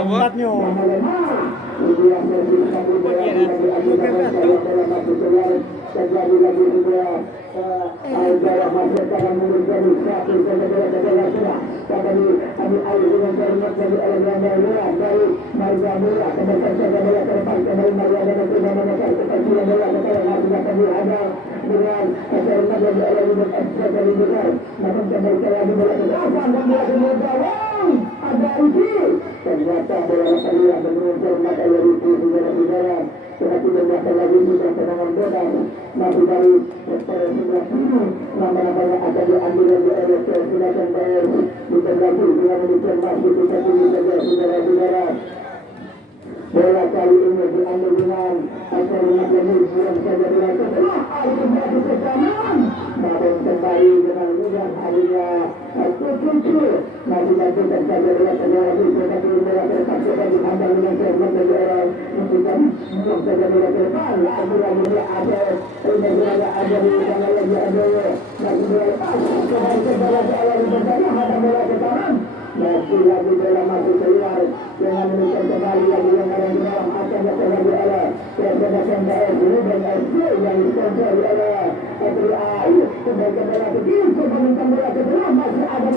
tempatnya. Terjadi lagi juga dalam masyarakat menjadi satu kami alih dengan kalimat dari alam dari marga murah kemudian saya ke depan kembali marga dan kembali kecil murah kepada masyarakat kami ada dengan acara dari alam dengan aspek dari besar namun kembali lagi melakukan dan melakukan ada uji ternyata bola saya menurunkan mata air itu saudara-saudara tetapi ternyata lagi sudah penangan bola masih dari pada sebelah sini nama-namanya akan diambil oleh LSK silakan bayar ditanggapi dengan demikian masih kita tunggu saja saudara-saudara bola kali ini diambil dengan acara yang belum saja dilakukan itu masih ke kanan namun kembali dengan mudah harinya cucu masih lakukan saja dilakukan lagi tetapi bola terpaksa diambil dengan segmen dari orang mungkin belum saja dilakukan lagi ada ada di sana lagi ada lagi lepas kembali ke awal bersama ada bola ke kanan masih lagi bola masuk keluar dengan menunjukkan kembali lagi yang ada di dalam akan lagi ala terdapat dari dulu dan SD yang dikontrol oleh Adrian sebagai bola kecil meminta bola ke dalam masih ada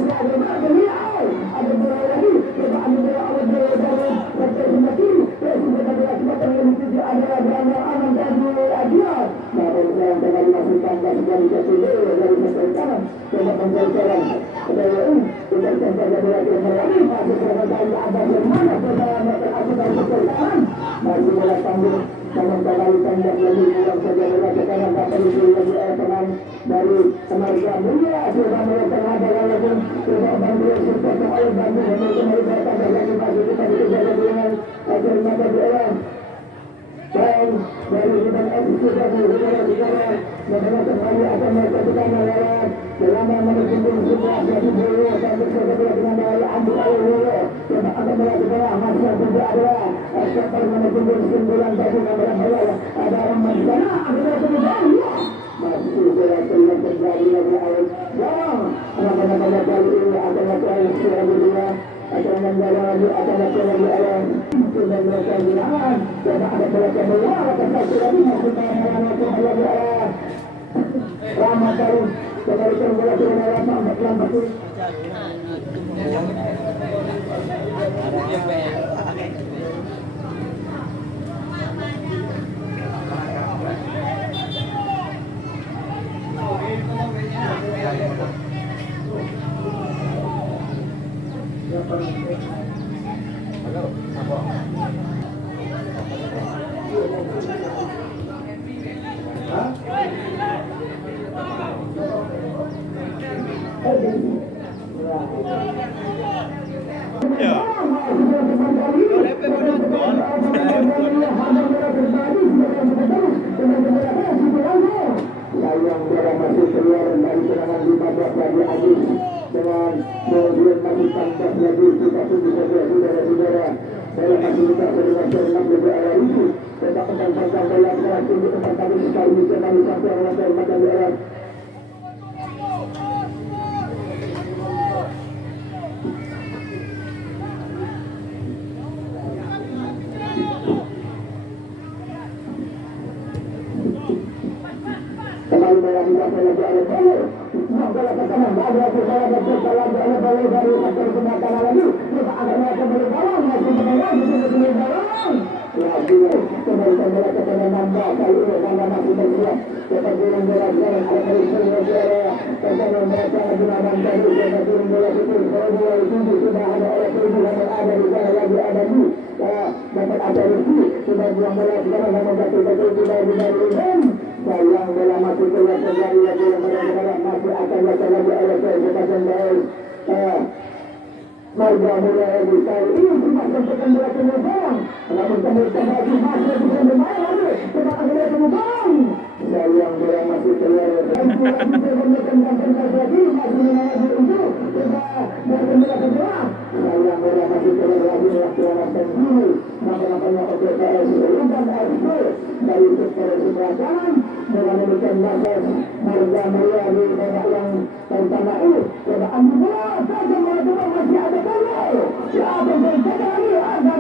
ada bola lagi coba ambil bola awal bola dari pertandingan kiri sudah bola sempat yang dicuci adalah Daniel Aman dan Adias namun yang kembali masukkan dari kecil dari sebelah kanan coba menjalan kita saja bola ke lagi masih dari ada mana bola masuk dari sebelah kanan masih bola tanggung namun kembali tanggung lagi yang saja bola ke kanan dapat lagi teman dari Marga Mulia sudah melakukan bola lagi sudah bantu support oleh bantu kembali berkata lagi masih kita bekerja dengan agar mata bola dan dari dengan sudah saudara-saudara bagaimana kembali akan melakukan lewat selama menunggu sebuah jadi bola sampai saudara dengan dari ambil bola yang akan melakukan masih juga adalah siapa yang menunggu 9 tahun bola ada orang mana adalah kemudian masih berlaku terjadi lagi awal anak-anak kali ini akan melakukan sebuah akan menjalani akan lagi alam sudah melakukan binaan dan ada melakukan bola akan satu lagi masih melakukan lagi alam lama kali kembalikan bola ke dalam lambat yang bola masih keluar dari serangan 15 lagi Aziz dengan kemudian masih tangkap lagi kita tunggu saja saudara-saudara saya masih buka dengan serangan lebih arah itu tetap tentang bola sekarang tunggu tempat kami sekali kembali sampai orang macam di arah kembali bola didapat lagi oleh Paulo bola ke kanan ada bola berputar lagi oleh Paulo dari sektor sebelah kanan lagi kita akan melakukan bola masih menang lagi kembali bola ke kanan nambah kali ini nambah masih bersiap cepat turun bola sekarang ada dari saudara pertama mereka lagi nambah dari cepat turun bola itu kalau bola itu sudah ada oleh Paulo yang ada di sana lagi ada di dapat ada Rizky sudah buang bola sekarang namun betul-betul sudah diberikan sayang bola masih keluar terjadi lagi yang benar-benar masih akan lagi oleh kesempatan baik Marga Mulia lagi kali ini cuma sempat bola kemudian namun kemudian lagi masih bisa bermain lagi cepat akhirnya kemudian sayang bola masih keluar dan bola lagi masih menangani itu coba dari bola kedua sayang bola masih keluar lagi waktu yang terjadi namanya OPPS dan AFC dari sektor sebelah kanan dengan demikian batas Marga Mulia di babak yang pertama ini coba ambil bola saja bola masih ada bola ya apa yang lagi ada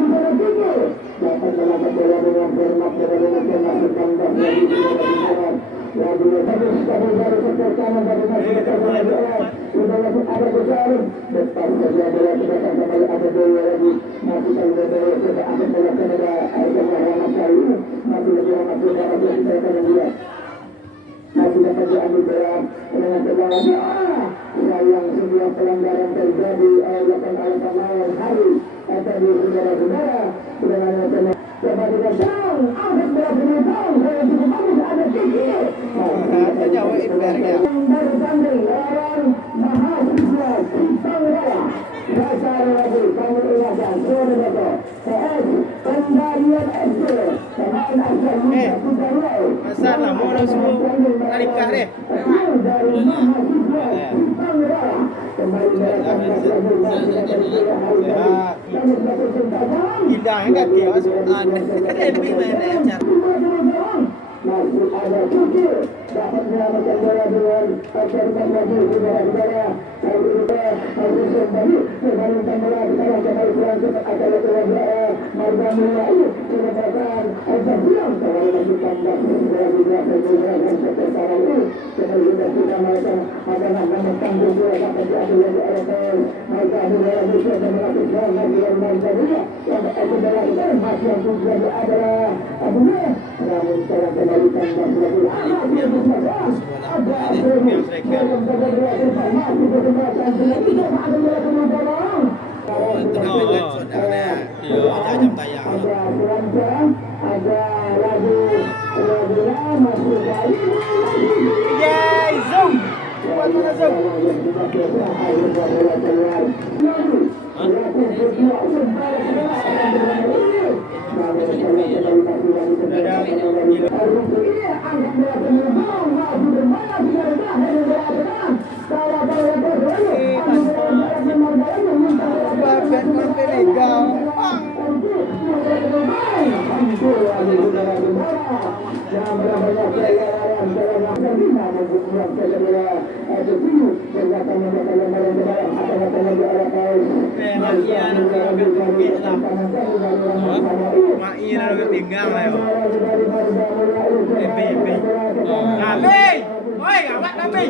dari sektor kanan dari masuk ke bola bola. Sudah masuk ada Besar. Depan saja bola tidak kembali ada bola lagi. Masih saja bola tidak ada bola kepada Rahmat Syarif. Masih lagi Rahmat Syarif kita akan lihat. Masih dapat diambil bola dengan tendangan. Sayang sebuah pelanggaran terjadi oleh pemain Hari tadi saudara-saudara sudah ada coba dilakukan ada bola penonton yang cukup bagus ada tinggi baru tanding lawan Mahasiswa Tangerang dasar lagi kami ingatkan saudara PS Pendarian SD pemain asal Sukarau masalah mau langsung tarik deh dari Mahasiswa Tangerang kembali indah enggak dia masih ada Cuci dapat menyelamatkan bola dengan terlibat lagi saudara-saudara kali ini harus kembali membangunkan bola di tengah kembali pulang cepat akan bola Marga Mulia ini menyebabkan Azhar Bilang kembali lanjutkan dan juga pergerakan seperti ini kembali kita melakukan adalah menanggung bola dapat diambil oleh RFL Marga Mulia bisa melakukan bagian Marga Mulia yang akan melakukan masih yang tujuan adalah Abunya namun saya kembalikan dan berlaku ada tinggal lah yo. Nabi, oi, awak Nabi.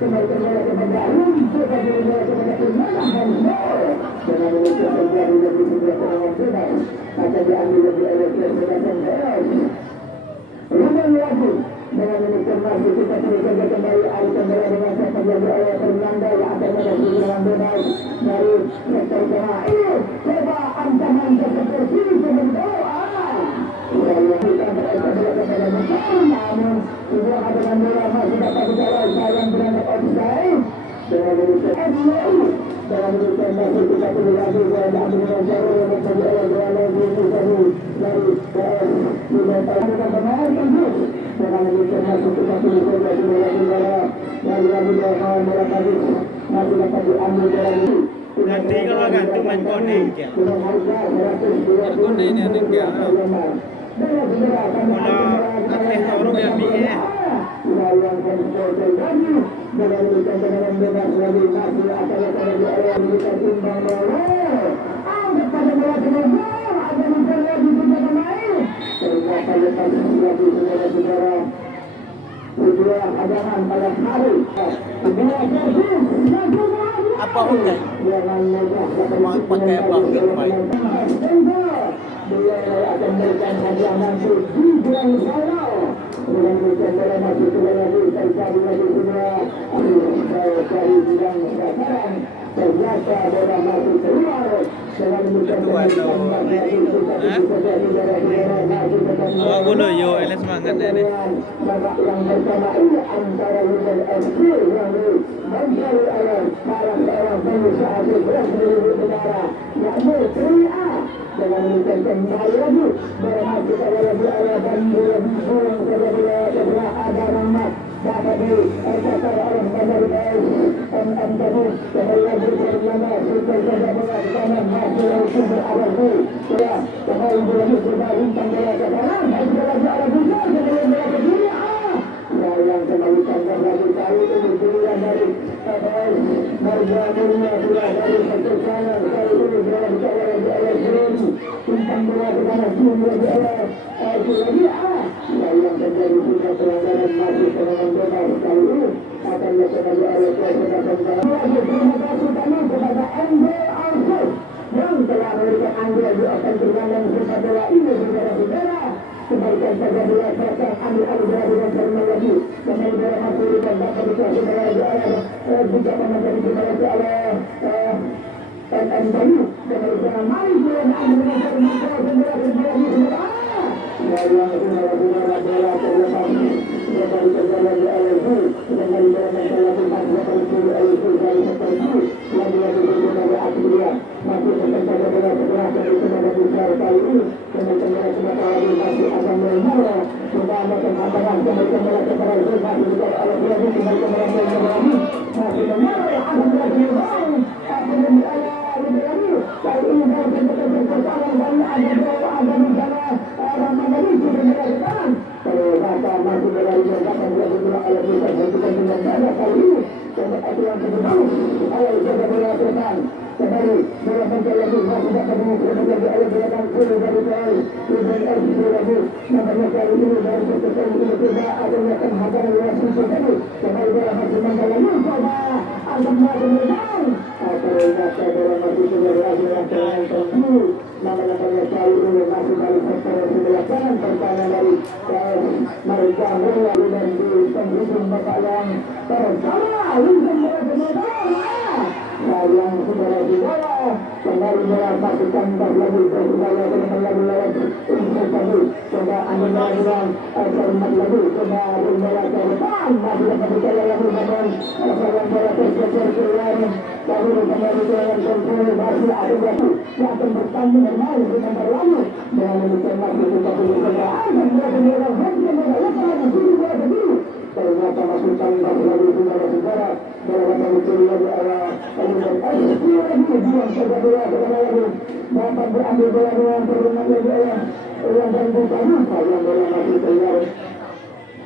kembalikan bola kepada untuk bagi bola kepada Imana Hamzah dengan menutup terjadi lebih sebelah serangan bebas akan diambil lebih oleh Presiden PS Ruben lagi dengan menutup masih kita teruskan kembali alihkan bola dengan saya terjadi oleh Fernanda yang akan menutup serangan bebas dari sektor tengah ini coba ancaman seperti sebentar yang kita berada kepada Mesir namun sebuah adegan bola masih dapat dikawal sayang berangkat offside dengan menutup MU dengan menutup masih kita pilih lagi dan ambil jauh untuk menjadi oleh bola lagi dari PS dengan pemain tembus dengan menutup masih kita pilih lagi bola dari lagi bola tadi masih dapat diambil bola ini Nanti kalau gantung main kuning ya. Kuning ini dia. Kalau atlet orang yang biaya. Apa hujan? Pakai apa hujan baik? Dia akan memberikan hadiah nanti di bulan sana dengan memberikan bola masih sudah lagi terjadi lagi semua dari bidang sekarang ternyata bola masih keluar dengan memberikan Awak boleh yo, ini semangat ini. yang pertama ini antara Ruben FC yang mencari oleh para seorang pengusaha $11,000 yakni Serie A dengan memberikan kembali lagi berhasil kita lagi oleh dan burung sebelah ada Rahmat dapat dikatakan oleh Bandar PS MM tadi kembali lagi bernama Super Jaga Bola Kanan masih langsung berarah ya kembali lagi sudah bintang bola ke kanan masih lagi ada Bujang kembali bola ke kiri yang kembali tambah lagi kali ini pilihan dari PS Marga Mulia sudah dari sektor kanan kali ini bola dikawal oleh Jeremy bintang bola ke kanan jumlah oleh yang terjadi sudah pelanggaran masih serangan bebas kali ini akan dilakukan oleh Presiden terima kasih kami kepada MB Alfred yang telah memberikan andil di akan pertandingan sepak bola ini saudara-saudara kembalikan saja bola selesai ambil bola dengan terima lagi kembali bola masih dan dapat dikasih bola juga menjadi dikasih oleh MM tadi kembali dengan mari bola ambil dengan terima bola yang bola terlepas kembali terjalan di LSU kembali dalam masalah tempat dari seperti yang dilakukan oleh Akhiria masih terkena bola sebelah dari tenaga besar kali ini kembali kembali masih akan memula sudah akan hamparan kembali bola kepada masih juga oleh Brazil kembali kembali masih memula akan berjalan akan kali ini dalam bentuk persoalan banyak ada bola ada rencana Ramadan sudah dilakukan ternyata masih berlari berkata bola oleh Brazil bukan dengan cara kali ini sampai aturan kedua oleh jaga bola depan kembali bola sampai lagi masih dapat menjadi oleh belakang kiri dari Brazil Ruben FC lagi namanya kali ini dari sekitar ini tidak adanya penghadangan luas itu tadi kembali bola masih lagi coba akan melakukan ternyata bola masih sudah berhasil yang tentu namanya kali ini masih dari sektor sebelah kanan pertama dari mereka bola dan di penghujung babak yang pertama Ruben yang sudah lagi bola kembali bola masih tambah lagi berbalik kembali lagi untuk tadi coba ambil dengan cermat lagi coba bola ke depan masih dapat berjalan lagi dengan serangan bola tergeser ke lain lalu kembali dengan kontrol masih ada lagi yang akan bertanding dengan dengan berlalu dengan menutup masih kita pilih kendaraan dan bola kendaraan hanya mengalahkan lagi ternyata masih tambah lagi saudara-saudara bola menutup lagi arah buang saja bola lagi dapat diambil bola dengan perungan lagi yang dan bukan yang bola masih keluar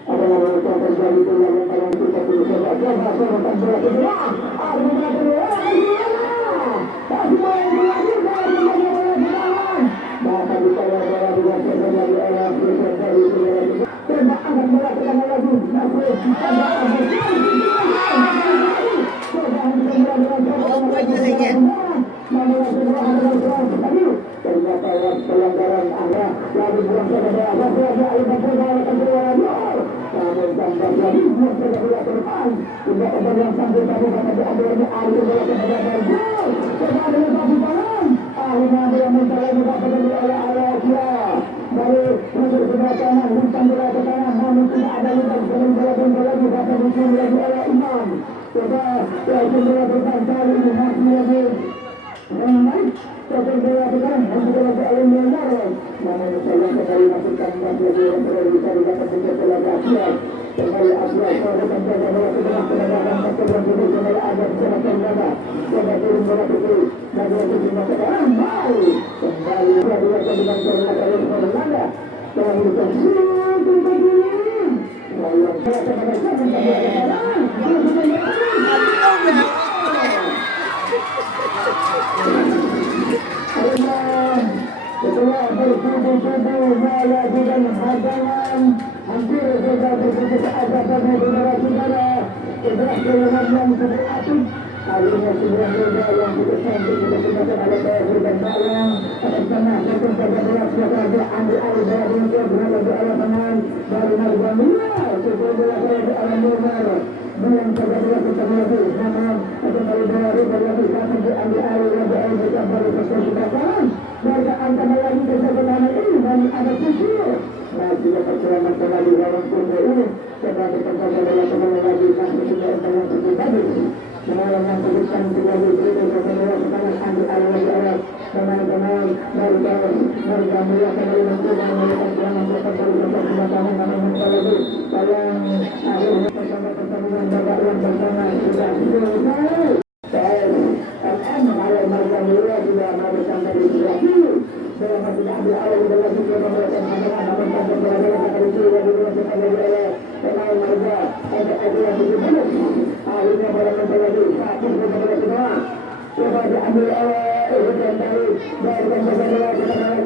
ada yang terjadi bola yang dalam kita pilih saja masuk tentang bola kedua ada bola tapi bola dapat dikawal bola dengan terjadi oleh tembak angkat bola ke lagi masuk aja sedikit. Ternyata pelanggaran arah lalu buang ke bawah namun tanpa lagi buang ke bawah ke depan tidak ada yang sampai tadi pada diambilnya air bola ke bawah gol kepada sapu tangan akhirnya ada yang mencari dapat oleh Alexia dari untuk sebelah kanan umpan bola ke kanan namun tidak ada lubang kemudian bola lagi dapat disusun lagi oleh Imam coba bola berkali ini masih lagi baik total bola pegang masih lagi oleh Menaro namun saya kembali masukkan masih lagi yang bisa didapat bola Asia kembali Asia kalau menjaga bola ke tengah pendagang masuk dalam diri kembali ada bola pendagang coba turun bola itu lagi lagi dimasukkan baik kembali dua dengan bola dari Belanda dan itu setelah bertubuh-tubuh melakukan hadangan hampir saja berputus asa pada saudara-saudara setelah keluhan yang cukup aktif akhirnya sebuah bola yang cukup cantik sudah digunakan oleh Bahir dan Bayang atas tanah satu pada bola silakan diambil alih bola dengan berada di alam tangan dari Margamia sebuah bola berada di alam Murmar dengan pada bola pertama lagi namun ada dari bola lagi sampai diambil alih lagi oleh Baru Pasal Kebakaran warga antara lagi kesempatan ini dan ada kusur masih dapat selamat kembali dalam kumpulan ini sebagai penjaga bola kembali lagi sampai sudah yang terjadi Semuanya yang terbuka juga diberi kepada kepada ambil alih lagi oleh teman-teman warga mulia kembali mencoba melakukan serangan kembali ke pertandingan namun lagi sayang akhirnya pertandingan babak yang pertama sudah selesai. PSM mengalami warga mulia juga mau sampai di sebelah kiri. Selama tidak ambil alih sudah lagi ke melakukan serangan namun sampai pelajaran akan sudah dilakukan oleh pemain warga ada yang begitu akhirnya bola kembali satu kepada kedua coba diambil oleh Ibrahim dari kembali lagi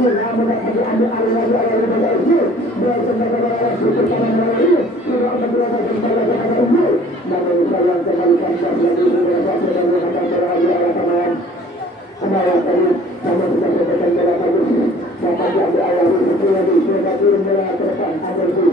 namun akan diambil alih lagi oleh Ibrahim dari kembali lagi super kanan lagi coba kedua kembali kepada Ibu namun sayang kembali kantor lagi beberapa sudah melakukan lagi oleh pemain Kemarin tadi namun sudah selesai bola bagus dapat diambil alih lagi coba turun bola ke depan ada itu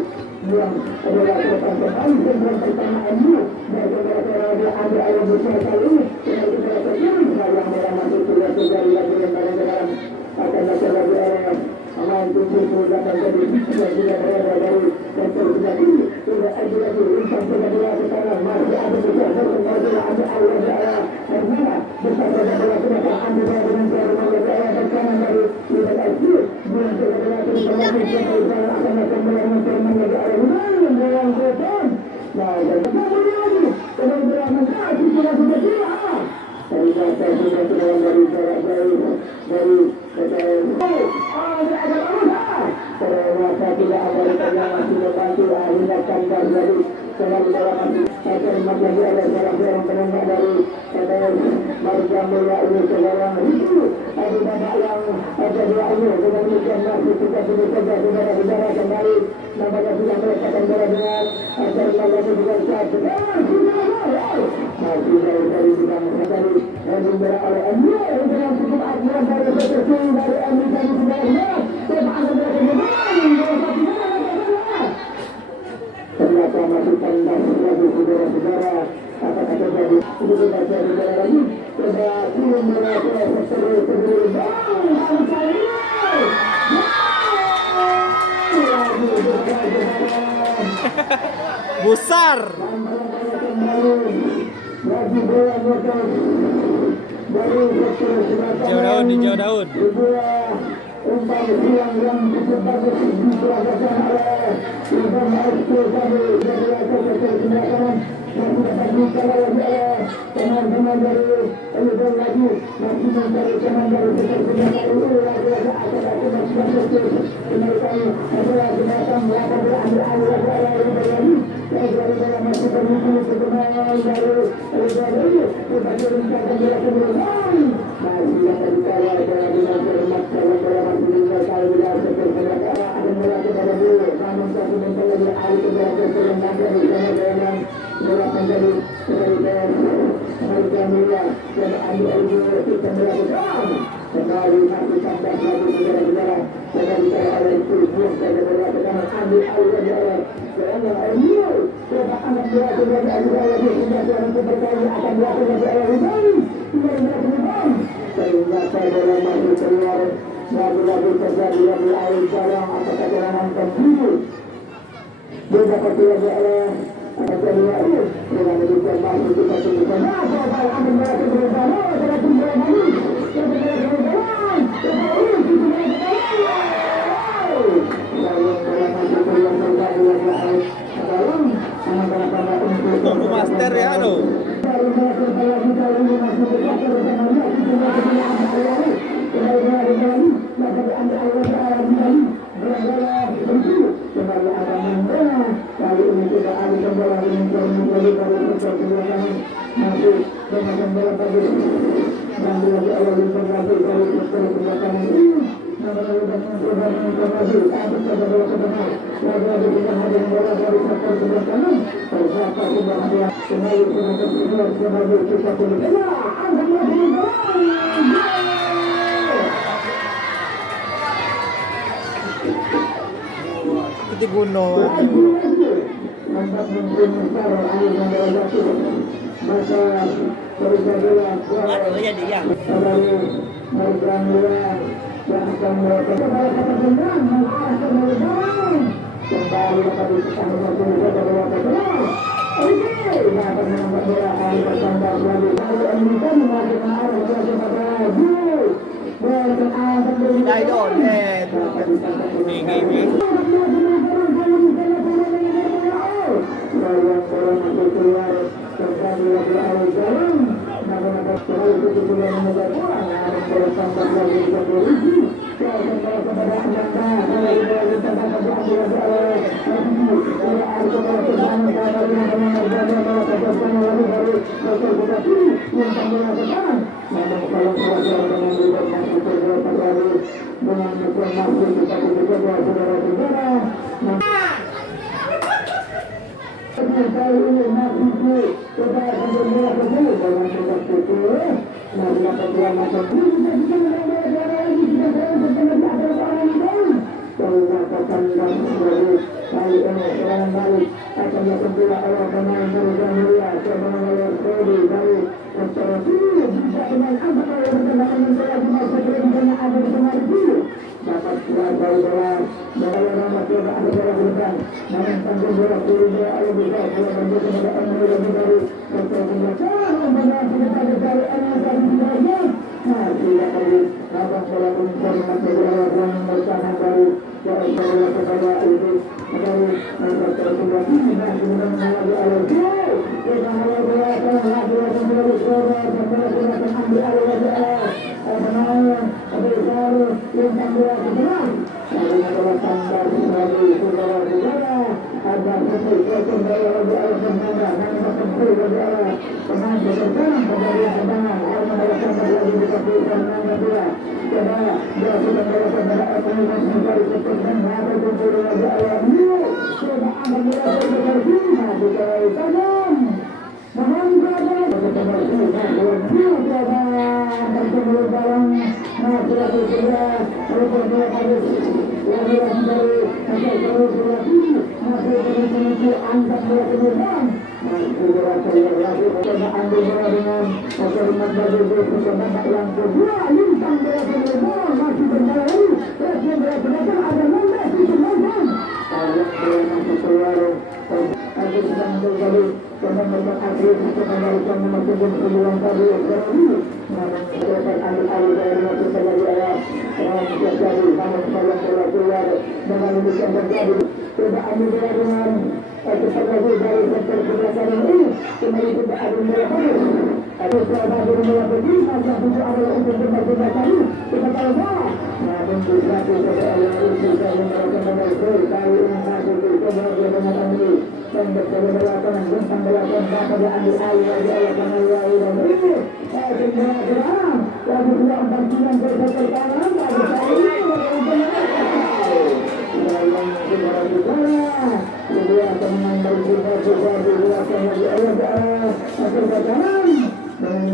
yang bola ke depan kembali dan pertama MU dan bola diambil oleh besar kali ini dengan bola terjun yang bola masuk sudah terjadi lagi yang dalam akan datang lagi oleh pemain tujuh sudah terjadi dan sudah berada dari dan sudah ini sudah ada lagi umpan bola ke kanan masih ada besar dan bola ada alih lagi Hermana besar bola sudah ambil bola dengan bola ke kanan dari USD bola bola terjadi akan datang bola lagi oleh bola depan nah dan kembali lagi dengan bola masih sudah dari kata sudah dari jarak jauh dari ternyata tidak ada yang masih membantu akhirnya kandar dari selalu dalam akan menjadi oleh seorang penembak dari Marga Mulia ini seorang itu ada babak yang ada dua ini dengan demikian masih kita sudah saja saudara-saudara kembali nampaknya sudah meletakkan bola dengan agar menjadi dengan satu masih dari juga mencari dan diberi oleh MU dengan cukup akurat dari PSSI dari MU dari sebenarnya tema ada ternyata masih tandas lagi saudara-saudara apakah terjadi ini kita cari bola lagi coba turun bola ke sebelum Besar. Hijau daun. Umpan yang cukup bagus diperagakan oleh Ivan Aisku tadi dari sebelah kanan masih dapat dikalahkan oleh teman-teman dari Ivan lagi masih mencari teman dari sebelah kiri lagi akan masih masuk kembali adalah binatang melakukan ambil alih oleh Ivan lagi dari dalam masih berhubung ke pemain dari Ivan lagi sebagai rencana bola kemudian masih akan dikawal bola dengan cermat dalam bola kalau tidak seperti ada bola kepada dulu namun satu bentuk lagi alih ke bola kemudian dari bola bola menjadi sebagai Marga Mulia dan ambil saudara-saudara. Jangan bicara oleh itu, saudara-saudara, jangan ambil alur Allah. Jangan Allah. Coba anak dia sebagai alur Allah sehingga Tuhan berkali akan dilakukan oleh Allah kembali. Tidak berkembang. Sehingga saudara masih keluar lagu-lagu terjadi di air jalan apakah jangan kembali. Dia dapat dilakukan Allah. Akan terjadi dengan demikian masih kita sebutkan. Nah, kalau akan melakukan bersama, saya pun berani. Saya berjalan jalan. Master ya lo. Itu gunung.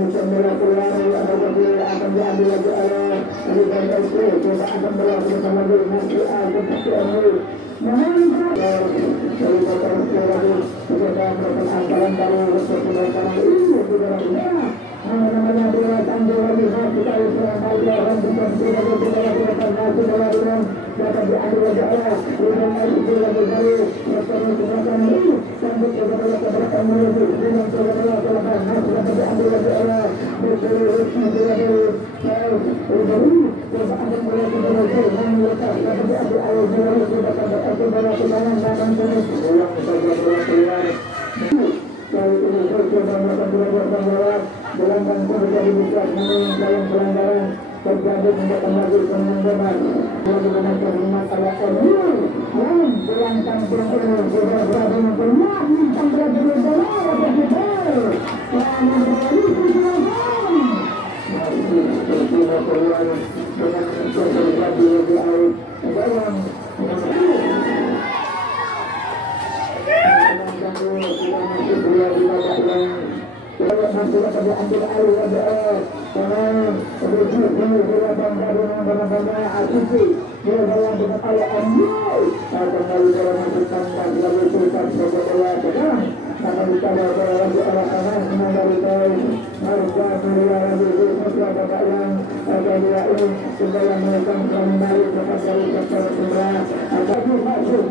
menemukan bola keluar akan diambil lagi oleh Liga SP. Coba akan berlakukan lagi nanti akan terus menangkap dari bakal lagi kita melakukan antaran dari kesempatan ini sudah namanya bola tanggul lagi kita serang lagi dan bukan kita dapat diambil lagi oleh Liga SP lagi dari kesempatan ini sampai keberatan menuju dengan keberatan dapat diambil lagi oleh terjadi tindakan lagi penangguhan dengan terhormat oleh Emir yang pulang kampung ini sudah berada di rumah bintang berada di dalam yang memberi silakan masih bersama keluar dengan terjadi di air dalam masih dapat diambil alih oleh pemain menuju bola baru dengan asisi bola dengan oleh Emil kembali bola masukkan dan lalu sultan bola sedang akan dicoba bola lagi oleh kanan dari harga bola lagi putra bapak yang ada dua ini kembali melakukan kembali dapat dari sektor sebelah akan masuk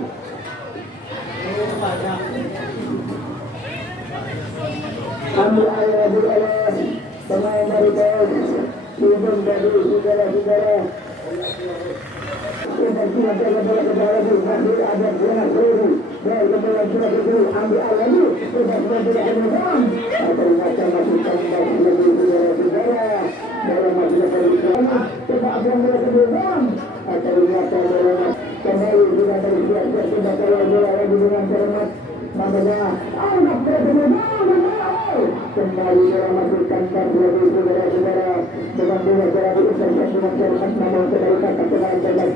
ambil air lagi oleh pemain dari PS Sibun dari saudara-saudara kita sudah jaga bola ke bawah lagi masih ada bola peluru dari kembali sudah dulu ambil air lagi sudah tidak kemudian ternyata masih tambah lagi saudara-saudara bola masih ada coba buang bola kemudian ternyata bola kembali sudah dari siap sudah keluar bola lagi dengan cermat namanya anak kemudian kembali dalam masukkan lagi saudara-saudara dengan bola bola diusahakan dengan cermat namun kebalikan terkenal dan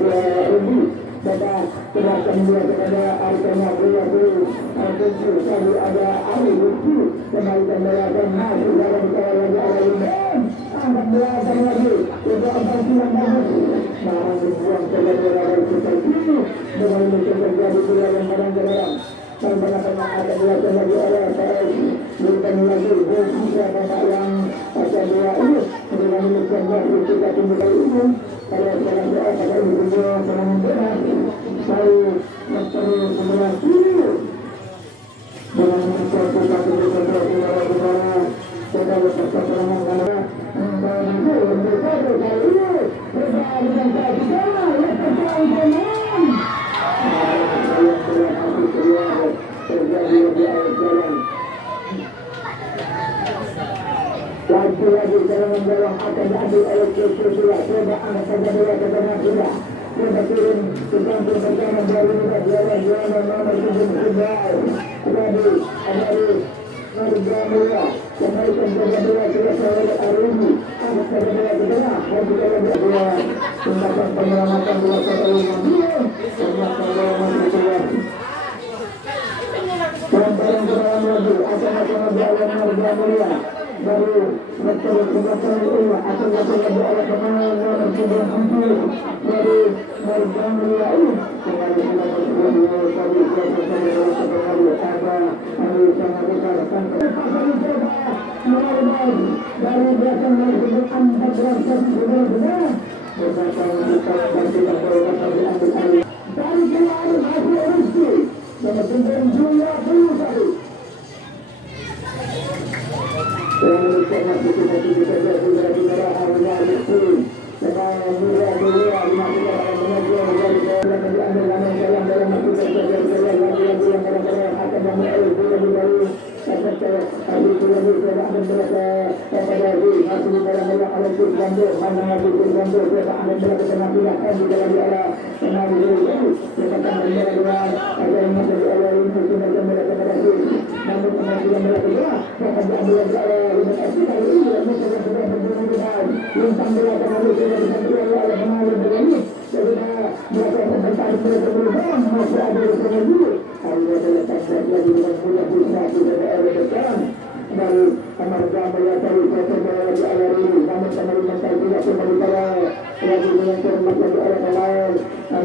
rugi pada gerakan dia kepada artinya bola dulu tentu selalu ada Ali Lutfi kembalikan bola dan masuk dalam kawal lagi ala Limbang angkat bola lagi untuk bantuan bagus namun dibuang saja bola dari seperti ini dengan terjadi bola yang barang-barang tengah-tengah ada dua lagi oleh PS bukan lagi bisa bapak yang ada dua ini dengan demikian masih kita tunggu kali ini kalau sekarang doa pada ibu serangan berat baru menteri sebelah kiri dengan mencoba kita saudara-saudara kita beserta serangan karena dan itu berbeda kali ini berbeda dengan kita yang terjadi terjadi di air jalan lagi jalan mendorong akan diambil oleh Joshua coba anak saja bola ke tengah sudah coba turun ke kampung pertama dari jalan nomor 7 sudah dari Marga Mulia kembalikan jaga bola selesai oleh Aruni anak saja bola ke tengah dan juga lagi bola tindakan penyelamatan bola ke tengah ternyata bola masih keluar barang-barang ke dalam lagi akan berjalan Marga Mulia dari rektor pembahasan ini akan lagi oleh pemain nomor 97 dari Marga Mulia ini kembali sudah bersama kami dari sangat besar dari belakang tersebut 14 sudah berdasarkan kita dan tidak boleh diambil alih dari keluar hasil Rizky nomor 9 Julia Pulsari dan masih kita tidak saudara-saudara Arya Rizky dengan Mulia masih akan diambil dalam masih terjadi lagi yang kadang-kadang akan memulai lebih dari habis lagi saya akan berkata kepada masih di dalam bola Alexis Gando mana Alexis Gando saya akan berkata dengan pilihan di dalam bola dengan itu kita akan berdoa agar masih di awal ini sudah kembali kepada Yesus namun kemudian bola akan diambil oleh Liga FC kali ini dan sudah berjalan lintang bola kembali sudah diambil oleh pemain bola ini sudah melakukan pertandingan berubah masih ada di sini Allah telah lagi dengan bola bisa sudah ada depan dari Marga Mulia dari kembali pada lagi dengan cermat lagi oleh pemain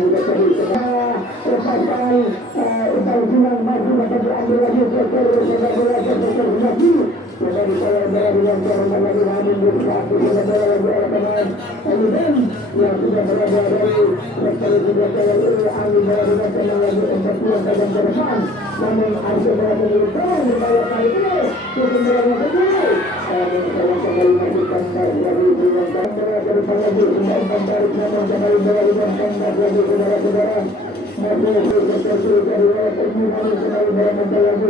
juga tadi tengah lepaskan Ubal Juman maju maka diambil lagi sektor lagi kembali pada dengan cermat lagi namun bersatu kembali lagi oleh pemain Aliden yang sudah berada dari sektor juga ini angin dengan tenang lagi untuk pulang ke depan namun Arsul berada di depan berbalik kali ini kembali kembali masukkan dari dengan dari lagi semua dari namun kembali dengan tanda lagi saudara-saudara masih seperti dari perjuangan kembali dengan lagi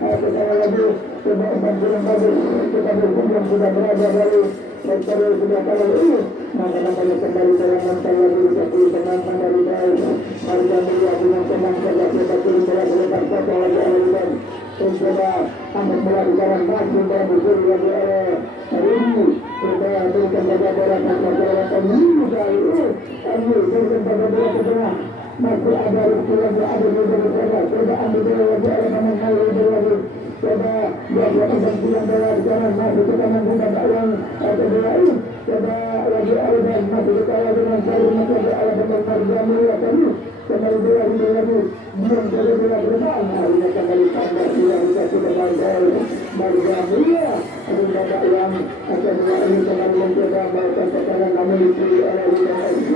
kita lagi coba bulan bagus kita berkumpul sudah berada dari sektor sudah kali ini maka kembali dalam mantan lagi seperti penantang dari baik harga mulia dengan tenang saja kita turun berada lepas kata lagi dan coba amat mulai jalan masuk dan bersuri lagi oleh hari ini coba berikan pada bola masyarakat ini kali ini kami berikan pada bola ke tengah masih ada Rizky lagi ada coba ambil bola lagi oleh Maman Malu lagi coba dia dan pulang bola di kanan masuk ke kanan bukan yang kedua ini coba lagi Alden masuk ke kanan dengan baru masuk ke arah Maman Malu tadi kembali bola lagi belum jadi bola berdepan akhirnya kembali tanda yang dikasih kembali Marga Mulia ada yang akan ini kembali mencoba melakukan tekanan namun dipilih oleh Liga SG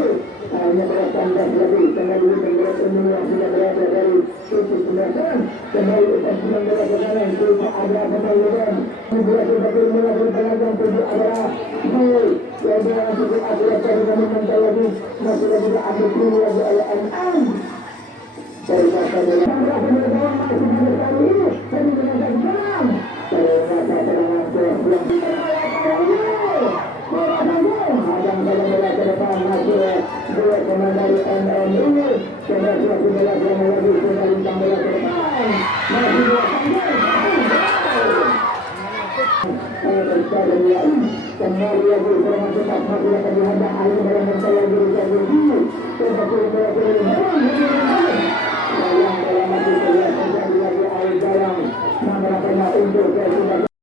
hanya bertambah lagi kembali berat ini yang sudah berada dari sisi selatan kembali upas yang berada ke kanan sisi ada pemain membuat sebagai melakukan pengajaran tujuh adalah Gol yang cukup akurat dengan mental lagi masih lagi diambil dulu lagi oleh NM dari kata dari Sandra Pemerintah masih ada kali ini dan menangkan jalan ternyata serangan ke yang Adang dalam bola ke depan masih dua pemain dari NM ini sudah suatu bola yang lagi sudah bintang bola ke depan masih dua kembali lagi serangan cepat masih akan dihadap air dalam mental lagi coba turun bola ke dalam dalam masih terlihat terjadi lagi air dalam namun untuk